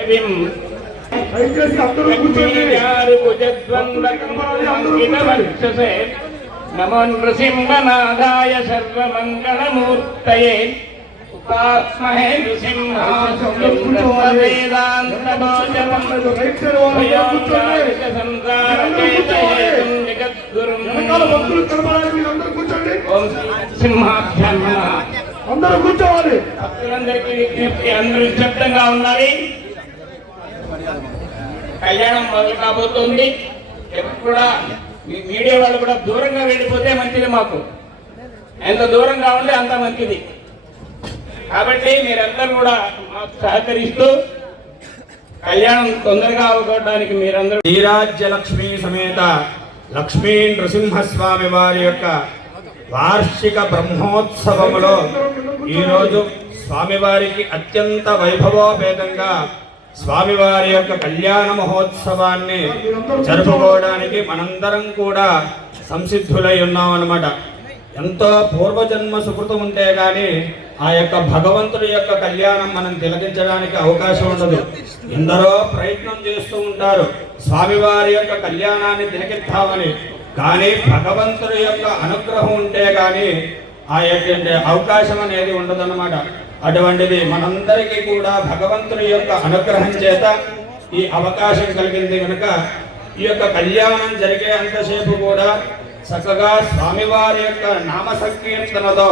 छविं भुजद्वन्द्वङ्कितवर्क्षसे नमो नृसिंहनाथाय सर्वमङ्गलमूर्तये उपास्महे नृसिंहासंसारकेतयेतुं जगद्गुरुं ఓం సింహాభ్యాం నమః. అందరూ కూర్చోవాలి. భక్తులందరికీ విజ్ఞప్తి, అందరూ నిశ్శబ్దంగా ఉండాలి. కళ్యాణం మొదలు కాబోతుంది. ఎప్పుడు మీడియా వాళ్ళు కూడా దూరంగా వెళ్ళిపోతే మంచిది. మాకు ఎంత దూరంగా ఉంటే అంత మంచిది. కాబట్టి మీరందరూ కూడా మాకు సహకరిస్తూ కళ్యాణం తొందరగా అవగొట్టడానికి మీరందరూ శ్రీరాజ్య లక్ష్మీ సమేత లక్ష్మీ నృసింహస్వామి వారి యొక్క వార్షిక బ్రహ్మోత్సవములో ఈరోజు స్వామివారికి అత్యంత వైభవోపేతంగా స్వామివారి యొక్క కళ్యాణ మహోత్సవాన్ని జరుపుకోవడానికి మనందరం కూడా సంసిద్ధులై ఉన్నామన్నమాట. ఎంతో పూర్వజన్మ సుకృతం ఉంటే గాని ఆ యొక్క భగవంతుడి యొక్క కళ్యాణం మనం తిలకించడానికి అవకాశం ఉండదు. ఎందరో ప్రయత్నం చేస్తూ ఉంటారు స్వామివారి యొక్క కళ్యాణాన్ని తిలకిద్దామని. కానీ భగవంతుడి యొక్క అనుగ్రహం ఉంటే గాని ఆ యొక్క అవకాశం అనేది ఉండదన్నమాట. అటువంటిది మనందరికీ కూడా భగవంతుడి యొక్క అనుగ్రహం చేత ఈ అవకాశం కలిగింది కనుక ఈ యొక్క కళ్యాణం జరిగే అంతసేపు కూడా చక్కగా స్వామివారి యొక్క నామ సంకీర్తనతో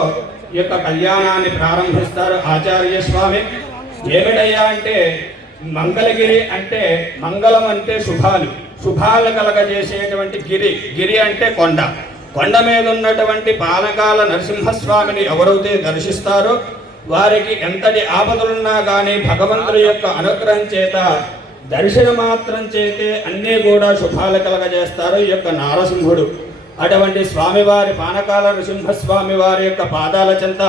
ఈ యొక్క కళ్యాణాన్ని ప్రారంభిస్తారు ఆచార్య స్వామి. ఏమిటయ్యా అంటే మంగళగిరి అంటే మంగళం అంటే శుభాలు కలగజేసేటువంటి గిరి. గిరి అంటే కొండ. కొండ మీద ఉన్నటువంటి పానకాల నరసింహస్వామిని ఎవరైతే దర్శిస్తారో వారికి ఎంతటి ఆపదలున్నా కానీ భగవంతుడి యొక్క అనుగ్రహం చేత దర్శన మాత్రం చేతే అన్నీ కూడా శుభాలు కలగజేస్తారు ఈ యొక్క నారసింహుడు. అటువంటి స్వామివారి పానకాల నృసింహస్వామి వారి యొక్క పాదాల చెంత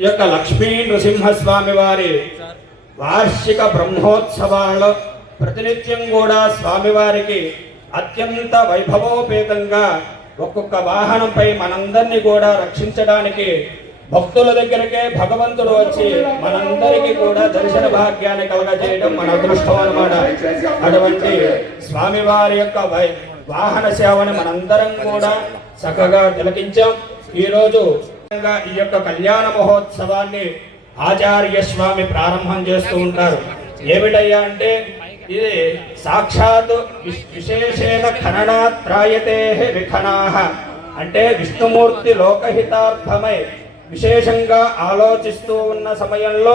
ఈ యొక్క లక్ష్మీ నృసింహస్వామి వారి వార్షిక బ్రహ్మోత్సవాలలో ప్రతినిత్యం కూడా స్వామివారికి అత్యంత వైభవోపేతంగా ఒక్కొక్క వాహనంపై మనందరినీ కూడా రక్షించడానికి భక్తుల దగ్గరకే భగవంతుడు వచ్చి మనందరికీ కూడా దర్శన భాగ్యాన్ని కలగజేయడం మన అదృష్టం అన్నమాట. అటువంటి స్వామివారి యొక్క వాహన సేవను మనందరం కూడా చక్కగా తిలకించాం. ఈరోజు ఈ యొక్క కళ్యాణ మహోత్సవాన్ని ఆచార్య స్వామి ప్రారంభం చేస్తూ ఉంటారు. ఏమిటయ్యా అంటే ఇది సాక్షాత్ విశేషేణ ఖననాత్రాయతే విఖనాః అంటే విష్ణుమూర్తి లోకహితార్థమై విశేషంగా ఆలోచిస్తూ ఉన్న సమయంలో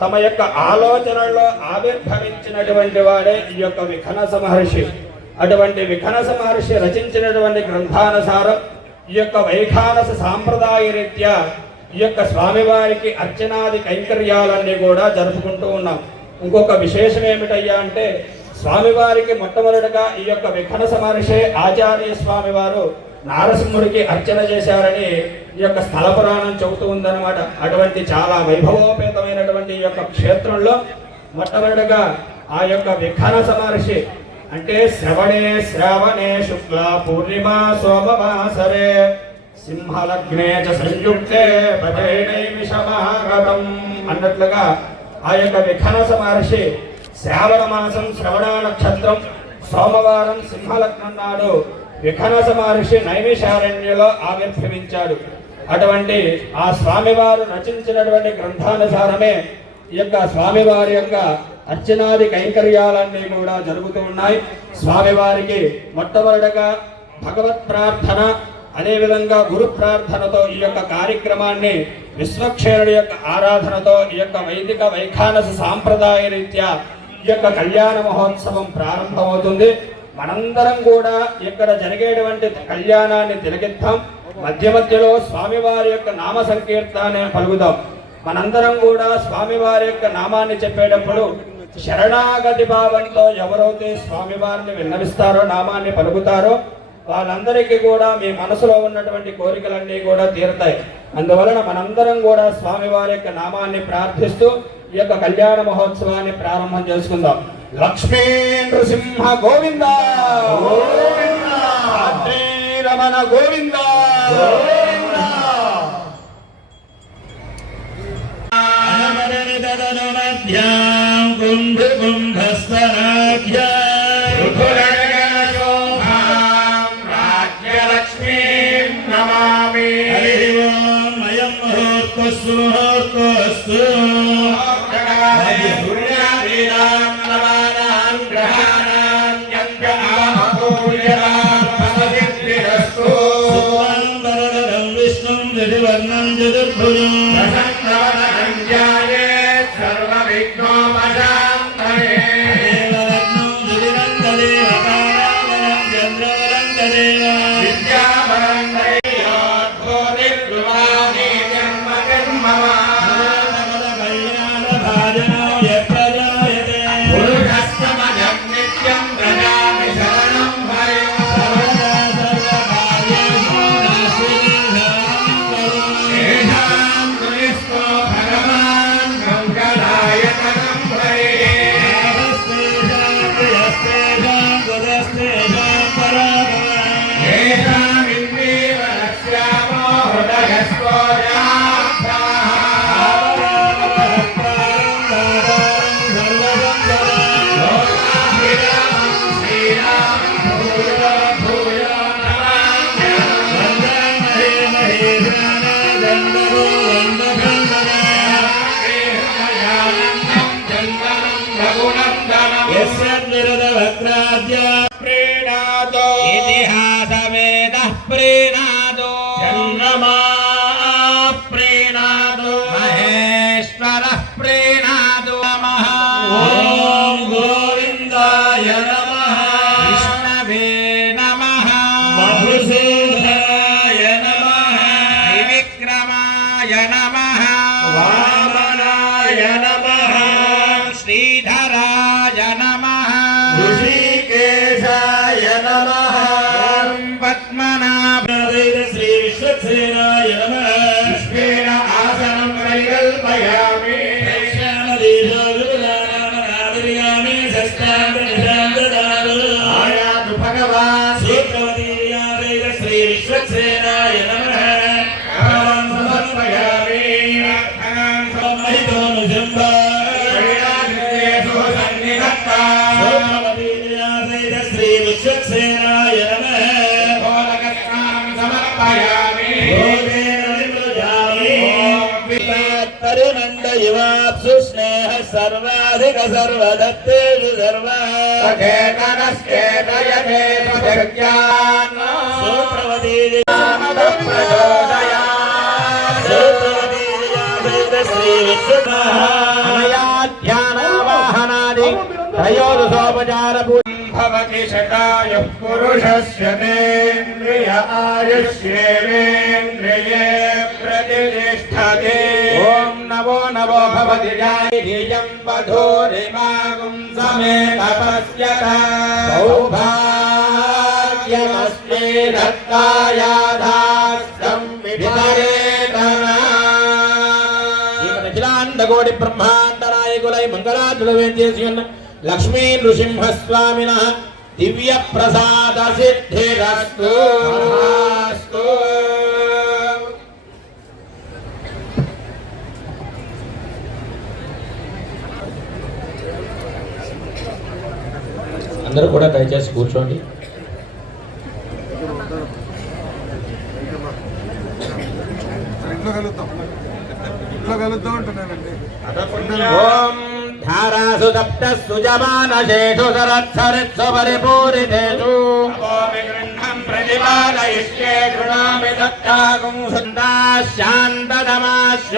తమ యొక్క ఆలోచనల్లో ఆవిర్భవించినటువంటి వాడే ఈ యొక్క విఖనస మహర్షి. అటువంటి విఖనస మహర్షి రచించినటువంటి గ్రంథానుసారం ఈ యొక్క వైఖానస సాంప్రదాయ రీత్యా ఈ యొక్క స్వామివారికి అర్చనాది కైంకర్యాలన్నీ కూడా జరుపుకుంటూ ఉన్నాం. ఇంకొక విశేషం ఏమిటయ్యా అంటే స్వామివారికి మొట్టమొదటిగా ఈ యొక్క విఖనస మహర్షి ఆచార్య స్వామి వారు నారసింహుడికి అర్చన చేశారని ఈ యొక్క స్థల పురాణం చెబుతూ ఉందన్నమాట. అటువంటి చాలా వైభవోపేతమైనటువంటి ఈ యొక్క క్షేత్రంలో మొట్టమొదటిగా ఆ యొక్క విఖనస మహర్షి అంటే శ్రావణే శుక్ల పూర్ణిమా సోమవాసరే సింహలగ్నే చ సంయుక్తే పదేనైమిషమాగతం అన్నట్లుగా ఆ యొక్క విఖనస మహర్షి శ్రావణ మాసం శ్రవణ నక్షత్రం సోమవారం సింహలగ్నం నాడు విఖనస మహర్షి నైమిషారణ్యలో ఆవిర్భవించాడు. అటువంటి ఆ స్వామివారు రచించినటువంటి గ్రంథానుసారమే ఈ యొక్క స్వామివారి యొక్క అర్చనాది కైంకర్యాలన్నీ కూడా జరుగుతూ ఉన్నాయి. స్వామివారికి మొట్టమొదటిగా భగవత్ ప్రార్థన అదేవిధంగా గురు ప్రార్థనతో ఈ యొక్క కార్యక్రమాన్ని విశ్వక్షేణుడి యొక్క ఆరాధనతో ఈ యొక్క వైదిక వైఖానస సాంప్రదాయ రీత్యా ఈ యొక్క కళ్యాణ మహోత్సవం ప్రారంభమవుతుంది. మనందరం కూడా ఇక్కడ జరిగేటువంటి కళ్యాణాన్ని తిలకిద్దాం. మధ్య మధ్యలో స్వామివారి యొక్క నామ సంకీర్తన పలుకుదాం. మనందరం కూడా స్వామివారి యొక్క నామాన్ని చెప్పేటప్పుడు శరణాగతి భావంతో ఎవరైతే స్వామివారిని విన్నవిస్తారో నామాన్ని పలుకుతారో వాళ్ళందరికీ కూడా మీ మనసులో ఉన్నటువంటి కోరికలన్నీ కూడా తీరుతాయి. అందువలన మనందరం కూడా స్వామివారి యొక్క నామాన్ని ప్రార్థిస్తూ ఈ యొక్క కళ్యాణ మహోత్సవాన్ని ప్రారంభం చేసుకుందాం. లక్ష్మీ నృసింహ గోవింద రమణ గోవింద तदनुमध्यां कुम्भकुम्भस्तनाभ्याम् ऋतुरगणशोभां राज्यलक्ष्मीं नमामि। हरिः ओम् अयं मुहूर्तस्तु मुहूर्तस्तु सूर्यादीनां नवानां ग्रहाणां यज्ञामपूजनां फलसिद्धिरस्तु। शुक्लां वरदं विष्णुं जटिवर्णं चतुर्भुजं प्रसन्नवदनं ध्यायेत् सर्वविघ्नोपशान्तये। देवरत्नं जटिरं तदेव तारावरं चन्द्रवरं तदेव विद्यावरं दैयोद्भूतिर्गृहाणि जन्म जन्ममा। कल्याणभाजनो यप्रजायते पुरुषस्तमजं नित्यं व्रजामि शरणं हरिं। सर्वदा सर्वकार्येषु नास्ति करोमि येषां मुनिस्तो भगवान् मङ्गलायतनं हरिः। यावस्तेषां प्रियस्तेषां गुदस्तेषां पराभवः येषामिन्द्रियवरस्यामो हृदयस्थो इतिहासवेदः प्रीणादो चन्द्रमा प्रीणादो महेश्वरः प्रीणादो नमः ॐ गोविन्दाय नमः। विष्णवे नमः मधुसूदनाय नमः। त्रिविक्रमाय नमः वामनाय नमः। श्रीधराय नमः ऋषिकेशाय नमः। पद्मनाभदेव श्री विश्वक्सेनाय नमः पुष्पेण आसनं परिकल्पयामि। श्यामदेशो विपुलानामनादर्यामि षष्ठाङ्गनिषाङ्गदारो आयातु भगवान् सूत्रवतीर्यादेव श्री विश्वक्सेनाय नमः समर्पयामि। महितोऽनुजम्बा क्रीडादित्येषु सन्निधत्ता सूत्रवतीर्यादेव श्री विश्वक्सेनाय नमः गोलकस्नानं समर्पयामि। परिमण्ड युवाप्सु स्नेह सर्वाधिक सर्वदत्तेषु सर्वः सचेतनश्चेतयते सुजज्ञान् श्री विश्वनायाध्यानावाहनादि त्रयोदशोपचार भवति शतायुः पुरुषस्य तेन्द्रिय आयुष्येवेन्द्रिये प्रतिष्ठते। ॐ नमो नमो भवति जायेयं वधूरिमागुं समेतपस्यत सौभाग्यमस्मे दत्तायाधास्तं विपरेतना। అఖిలాండకోటి బ్రహ్మాండనాయకులై మంగళాతులు వేంచేసిన లక్ష్మీ నృసింహస్వామినః దివ్య ప్రసాద సిద్ధిరస్తు. అందరూ కూడా దయచేసి కూర్చోండి. ఇంట్లో కలుద్దాం అంటున్నానండి. ఓం ధారాసు సప్త సుజమానశేషు సరత్సరిత్సు పరిపూరితేషు గృహం ప్రతిపాదయిష్యే గృణామి దత్తాగుం శాంతతమాస్యు